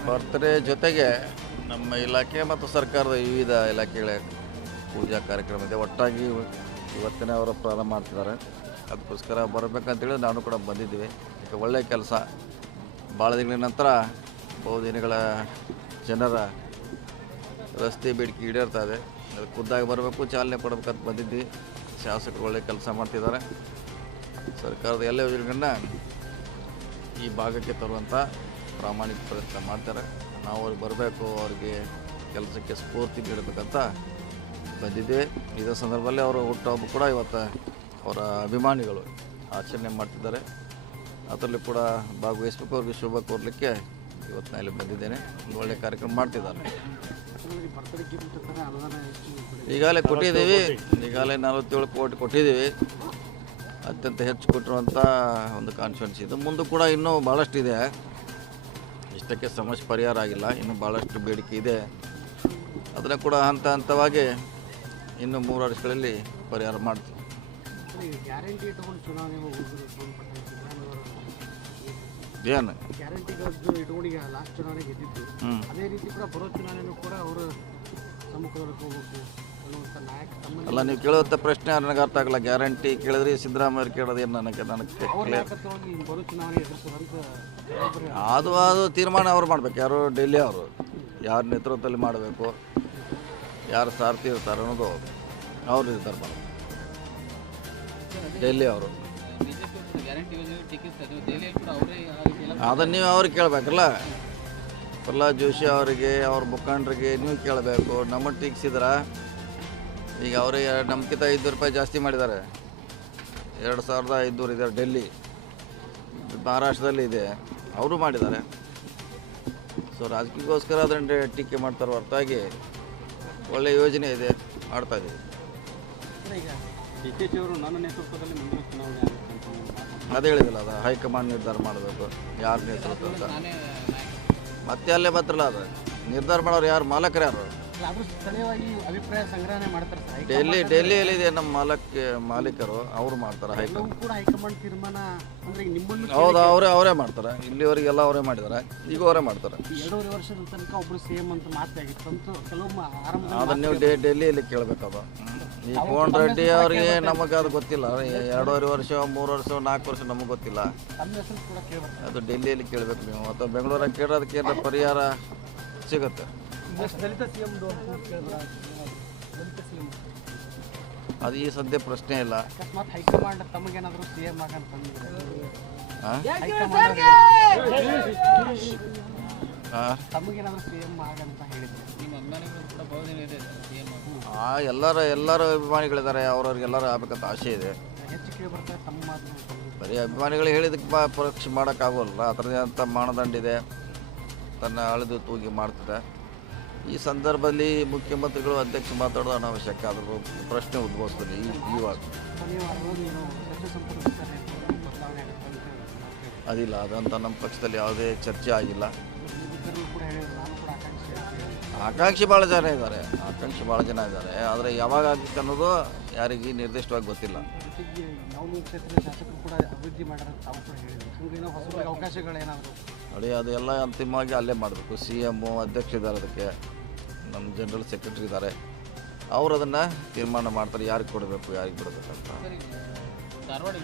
ಜಾತ್ರೆ ಜೊತೆಗೆ ನಮ್ಮ ಇಲಾಖೆ ಮತ್ತು ಸರ್ಕಾರದ ವಿವಿಧ ಇಲಾಖೆಗಳ ಪೂಜಾ ಕಾರ್ಯಕ್ರಮ ಇದೆ. ಒಟ್ಟಾಗಿ ಇವತ್ತಿನ ಅವರು ಪ್ರಾರಂಭ ಮಾಡ್ತಿದ್ದಾರೆ. ಅದಕ್ಕೋಸ್ಕರ ಬರಬೇಕಂತೇಳಿ ನಾನು ಕೂಡ ಬಂದಿದ್ದೀವಿ. ಈಗ ಒಳ್ಳೆಯ ಕೆಲಸ. ಭಾಳ ದಿನಗಳ ನಂತರ ಬಹು ದಿನಗಳ ಜನರ ರಸ್ತೆ ಬೇಡಿಕೆ ಈಡೇರ್ತಾ ಇದೆ. ಅದು ಖುದ್ದಾಗಿ ಬರಬೇಕು, ಚಾಲನೆ ಕೊಡಬೇಕಂತ ಬಂದಿದ್ವಿ. ಶಾಸಕರು ಒಳ್ಳೆಯ ಕೆಲಸ ಮಾಡ್ತಿದ್ದಾರೆ. ಸರ್ಕಾರದ ಎಲ್ಲ ಯೋಜನೆಗಳನ್ನ ಈ ಭಾಗಕ್ಕೆ ತರುವಂಥ ಪ್ರಾಮಾಣಿಕ ಪ್ರಯತ್ನ ಮಾಡ್ತಾರೆ. ನಾವು ಅವ್ರಿಗೆ ಬರಬೇಕು, ಅವ್ರಿಗೆ ಕೆಲಸಕ್ಕೆ ಸ್ಫೂರ್ತಿ ನೀಡಬೇಕಂತ ಬಂದಿದ್ದೆ ಇದೇ ಸಂದರ್ಭದಲ್ಲಿ ಅವರು ಹುಟ್ಟುಹಬ್ಬ ಕೂಡ ಇವತ್ತು ಅವರ ಅಭಿಮಾನಿಗಳು ಆಚರಣೆ ಮಾಡ್ತಿದ್ದಾರೆ. ಅದರಲ್ಲಿ ಕೂಡ ಭಾಗವಹಿಸ್ಬೇಕು, ಅವ್ರಿಗೆ ಶುಭ ಕೋರಲಿಕ್ಕೆ ಇವತ್ತು ನಾನು ಇಲ್ಲಿ ಬಂದಿದ್ದೇನೆ. ಒಂದು ಒಳ್ಳೆಯ ಕಾರ್ಯಕ್ರಮ ಮಾಡ್ತಿದ್ದಾರೆ. ಈಗಾಗಲೇ ಕೊಟ್ಟಿದ್ದೀವಿ. ಈಗಾಗಲೇ ನಲವತ್ತೇಳು ಕೋಟಿ ಕೊಟ್ಟಿದ್ದೀವಿ. ಅತ್ಯಂತ ಹೆಚ್ಚು ಕೊಟ್ಟಿರುವಂಥ ಒಂದು ಕಾನ್ಫಿಡೆನ್ಸ್ ಇದು. ಮುಂದೆ ಕೂಡ ಇನ್ನೂ ಭಾಳಷ್ಟು ಇದೆ ಇಷ್ಟಕ್ಕೆ ಸಮಸ್ಯೆ ಪರಿಹಾರ ಆಗಿಲ್ಲ. ಇನ್ನೂ ಭಾಳಷ್ಟು ಬೇಡಿಕೆ ಇದೆ. ಅದನ್ನು ಕೂಡ ಹಂತ ಹಂತವಾಗಿ ಇನ್ನು ಮೂರು ವರ್ಷಗಳಲ್ಲಿ ಪರಿಹಾರ ಮಾಡ್ತೀವಿ. ಏನು? ಅದೇ ರೀತಿ ಕೂಡ ಬರೋ ಕೂಡ ಅವರು ಅಲ್ಲ ನೀವು ಕೇಳುವಂಥ ಪ್ರಶ್ನೆ ನನಗೆ ಅರ್ಥ ಆಗಲ್ಲ. ಗ್ಯಾರಂಟಿ ಕೇಳಿದ್ರಿ ಸಿದ್ದರಾಮಯ್ಯ ಕೇಳೋದು ಏನು ನನಗೆ? ನನಗೆ ಅದು ಅದು ತೀರ್ಮಾನ ಅವ್ರು ಮಾಡ್ಬೇಕು. ಯಾರು ಡೆಲ್ಲಿ ಅವರು ಯಾರ ನೇತೃತ್ವದಲ್ಲಿ ಮಾಡಬೇಕು ಯಾರು ಸಾರ್ಥಿ ಇರ್ತಾರೆ ಅನ್ನೋದು ಅವ್ರು. ಇರ್ತಾರೆ ಮಾಡಬೇಕು. ಡೆಲ್ಲಿ ಅವರು. ಅದನ್ನು ನೀವು ಅವ್ರಿಗೆ ಕೇಳಬೇಕಲ್ಲ. ಪ್ರಹ್ಲಾದ್ ಜೋಶಿ ಅವರಿಗೆ ಅವ್ರ ಮುಖಂಡರಿಗೆ ನೀವು ಕೇಳಬೇಕು. ನಮ್ಮ ಟೀಕ್ಸಿದ್ರ ಈಗ ಅವರೇ ನಮ್ಗಿಂತ ಐದು ರೂಪಾಯಿ ಜಾಸ್ತಿ ಮಾಡಿದ್ದಾರೆ. ಎರಡು ಸಾವಿರದ ಐದುನೂರು ಇದ್ದಾರೆ ಡೆಲ್ಲಿ. ಮಹಾರಾಷ್ಟ್ರದಲ್ಲಿ ಇದೆ ಅವರು ಮಾಡಿದ್ದಾರೆ. ಸೊ ರಾಜಕೀಯಕ್ಕೋಸ್ಕರ ಅದನ್ನು ಟೀಕೆ ಮಾಡ್ತಾರೆ ಹೊರತಾಗಿ ಒಳ್ಳೆಯ ಯೋಜನೆ ಇದೆ ಮಾಡ್ತಾ ಇದ್ದೀವಿ. ಅದೇ ಹೇಳಿದಿಲ್ಲ ಅದು ಹೈಕಮಾಂಡ್ ನಿರ್ಧಾರ ಮಾಡಬೇಕು ಯಾರು ನೇತೃತ್ವ ಅಂತ. ಮತ್ತೆ ಅಲ್ಲೇ ಬತ್ತಲ್ಲ ಅದು. ನಿರ್ಧಾರ ಮಾಡೋರು ಯಾರು? ಮಾಲಕರು ಯಾರು? ಅಭಿಪ್ರಾಯ ಸಂಗ್ರಹಣೆ ಮಾಡ್ತಾರೆ ಸರ್. ಡೆಲ್ಲಿ ಡೆಲ್ಲಿಯಲ್ಲಿದೆ ನಮ್ಮ ಮಾಲಕ್ ಮಾಲೀಕರು ಅವ್ರು ಮಾಡ್ತಾರೆ ಹೈಕಮಾಂಡ್. ಕೂಡ ಹೈಕಮಾಂಡ್ ತೀರ್ಮಾನ ಅಂದ್ರೆ ನಿಮ್ಮನ್ನು ಹೌದು ಅವರೇ ಅವರೇ ಮಾಡ್ತಾರೆ. ಇಲ್ಲಿವರೆಗೆಲ್ಲ ಅವರೇ ಮಾಡಿದ್ದಾರೆ. ಈಗ ಅವರೇ ಮಾಡ್ತಾರೆ. ಎರಡೂವರೆ ವರ್ಷದ ತನಕ ಒಬ್ರು ಸಿಎಂ ಅಂತ ಮಾತಾಗಿತ್ತು ಅಂತ ಕೆಲವು ಆರಂಭ ಅದನ್ನ ನೀವು ಡೆ ಡೆಲ್ಲಿಯಲ್ಲಿ ಕೇಳಬೇಕು ಅದು. ಈ ಕೋನ್ ರೆಡ್ಡಿ ಅವರಿಗೆ ನಮಗೆ ಅದು ಗೊತ್ತಿಲ್ಲ. ಎರಡೂವರೆ ವರ್ಷ ಮೂರು ವರ್ಷ ನಾಲ್ಕು ವರ್ಷ ನಮಗೆ ಗೊತ್ತಿಲ್ಲ. ಅದು ಡೆಲ್ಲಿಯಲ್ಲಿ ಕೇಳಬೇಕು ನೀವು. ಅಥವಾ ಬೆಂಗಳೂರಾಗ ಕೇಳೋದಕ್ಕೆ ಪರಿಹಾರ ಸಿಗುತ್ತೆ. ದಲಿತ ಸಿಎಂ ದಲಿತ ಸಿಎಂ ಅದು ಈ ಸದ್ಯ ಪ್ರಶ್ನೆ ಇಲ್ಲ. ಅಕಸ್ಮಾತ್ ಹೈಕಮಾಂಡ್ ತಮಗೇನಾದರೂ ಸಿಎಂ ಆಗಂತಂದ್ರೆ ಹಾಂ ಹೈಕಮಾಂಡ್ ಹಾಂ ತಮಗೇನಾದರೂ ಸಿಎಂ ಆಗಂತ ಹೇಳಿದ್ರೆ? ನಿಮ್ಮ ಅಭಿಮಾನಿಗಳು ಕೂಡ ಬಹುದಿನ ಇದೆ ಸಿ ಎಂ ಆ ಎಲ್ಲರ ಎಲ್ಲರ ಅಭಿಮಾನಿಗಳಿದ್ದಾರೆ ಅವ್ರವ್ರಿಗೆ ಎಲ್ಲರೂ ಆಗ್ಬೇಕಂತ ಆಸೆ ಇದೆ. ಹೆಚ್ಚು ಕೇಳಿ ಬರ್ತಾರೆ ತಮ್ಮ ಮಾತು ಬರೀ ಅಭಿಮಾನಿಗಳು ಹೇಳಿದಕ್ಕೆ ಬಾ ಪರೀಕ್ಷೆ ಮಾಡೋಕ್ಕಾಗೋಲ್ಲ. ಅದರದೇ ಅಂತ ಮಾನದಂಡ ಇದೆ. ತನ್ನ ಅಳೆದು ತೂಗಿ ಮಾಡ್ತದೆ. ಈ ಸಂದರ್ಭದಲ್ಲಿ ಮುಖ್ಯಮಂತ್ರಿಗಳು ಅಧ್ಯಕ್ಷ ಮಾತಾಡೋದು ಅನಾವಶ್ಯಕ ಆದರೂ ಪ್ರಶ್ನೆ ಉದ್ಭವಿಸ್ತದೆ ಈ. ಅದಿಲ್ಲ, ಅದಂತ ನಮ್ಮ ಪಕ್ಷದಲ್ಲಿ ಯಾವುದೇ ಚರ್ಚೆ ಆಗಿಲ್ಲ. ಆಕಾಂಕ್ಷಿ ಭಾಳ ಜನ ಇದ್ದಾರೆ, ಆಕಾಂಕ್ಷಿ ಭಾಳ ಜನ ಇದ್ದಾರೆ. ಆದರೆ ಯಾವಾಗ ಆಗುತ್ತೆ ಅನ್ನೋದು ಯಾರಿಗೆ ನಿರ್ದಿಷ್ಟವಾಗಿ ಗೊತ್ತಿಲ್ಲ. ಅಡಿ ಅದೆಲ್ಲ ಅಂತಿಮವಾಗಿ ಅಲ್ಲೇ ಮಾಡಬೇಕು. ಸಿ ಎಮ್ಮು ಅಧ್ಯಕ್ಷ ಇದ್ದಾರೆ ಅದಕ್ಕೆ. ನಮ್ಮ ಜನರಲ್ ಸೆಕ್ರೆಟರಿ ಇದ್ದಾರೆ. ಅವರು ಅದನ್ನು ತೀರ್ಮಾನ ಮಾಡ್ತಾರೆ ಯಾರಿಗೆ ಕೊಡಬೇಕು ಯಾರಿಗೆ ಬಿಡಬೇಕಂತ ಧಾರವಾಡ